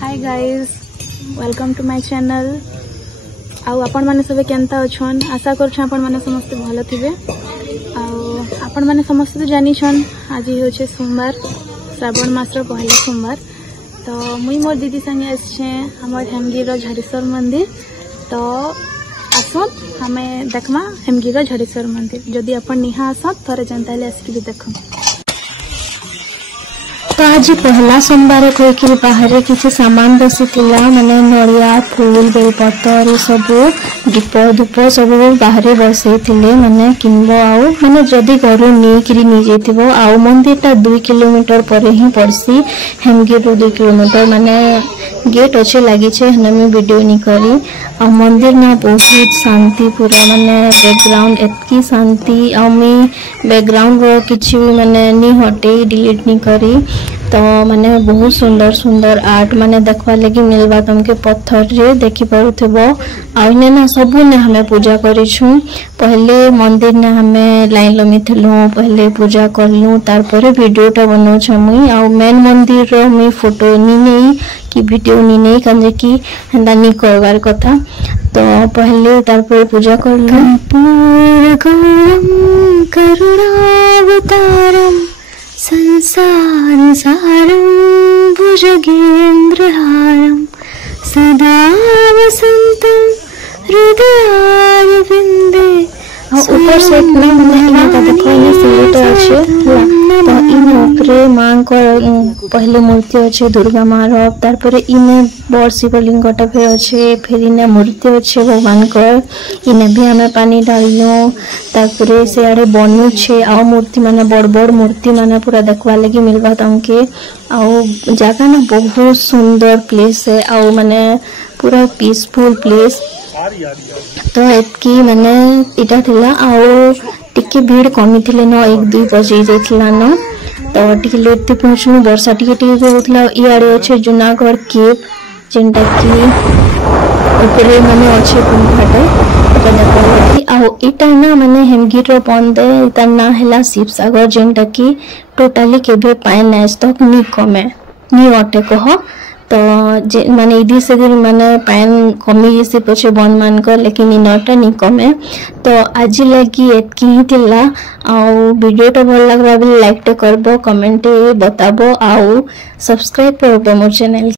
Hi guys, welcome to my channel. आउ आपण माने सब केनता अछन, आशा करछ आपण माने समस्त भलो थिबे। आउ आपण माने समस्त तो जानि छन आज होचे सोमवार, श्रावण मासर पहला सोमवार। तो मुई मोर दीदी संगे आछे हमर हेमगिर झरीश्वर मंदिर। तो आसन हमें देखमा हेमगिर झरीश्वर मंदिर। जदि आपण निहा आसन थरे जनताले आसिक भी देखम। तो आज पहला सोमवार कहीकि बाहर किसी सामान बसी माने नड़िया फूल बेलपतर सब दीप धूप सब बाहर बसई माने किनब आउ माने जदि घर नहीं आउ मंदिर टा 2 किलोमीटर पर ही पड़सी। हेमगिर 2 किलोमीटर माने गेट अच्छे लगी वीडियो नहीं करी। आ मंदिर ना बहुत शांति पूरा माने बैकग्राउंड एतकी शांति आ बैकग्राउंड रो किछि माने नहीं हटे डिलीट नहीं करी। तो माने बहुत सुंदर सुंदर आर्ट माने देखवा लगी मिलवा तुमके पत्थर रे देखि परुथबो। आउने ना सबु ने हमें पूजा करिछु। पहले मंदिर ने हमें लाइन लमिथलु, पहले पूजा करलु, तार परे वीडियो टा बनौ छमुई। आ मेन मंदिर रो मी फोटो नहीं कि वीडियो नहीं कंजे कि हंदा नहीं करवार कथा। तो पहले तार परे पूजा करलु। करुणावतारम संसार सारम भुजगेन्द्रहारम सदा वसंतम हृदयारविंदे। ऊपर से देखो ये सीट अच्छे तो इन ऊपरे माँ को पहले मूर्ति अच्छे दुर्गा माँ रो, तार परे इने बड़ शिवलिंग फिर अच्छे, फिर इने मूर्ति अच्छे भगवान को इने भी हमें पानी डालनु। तार से आड़े बनू छे आ मूर्ति माने बड़ बड़ मूर्ति माने पूरा देखवा लगी मिलवा तमके। आउ जगह ना बहुत सुंदर प्लेस है आउ माने पूरा पीसफुल प्लेस। तो एतकी माने इटा थिला आउ टिके भीड़ कमी थिले न 1-2 बजे जाइथिला न। तो टिके लेट ते पहुंचनु, वर्षा टिके होतला। इयाडे अच्छे जूनागढ़ केव जेंटा की ऊपरे माने अच्छे गुंफाटे तो देखि। आउ इटा ना माने हेमगिर रो बंदे इता ना हैला शिवसागर जेंटा की टोटली केबे पाइन आज तक नी कमे नी अटे कह। तो माने इदी से माने पैन कमी से पछे बन मान कर, लेकिन इनटा नहीं कमे। तो आज लगी एतकी ही थिला। आउ वीडियो टा भल लागबा लाइक टे करबो, कमेंट बताबो आउ सब्सक्राइब करबो मोर चैनल।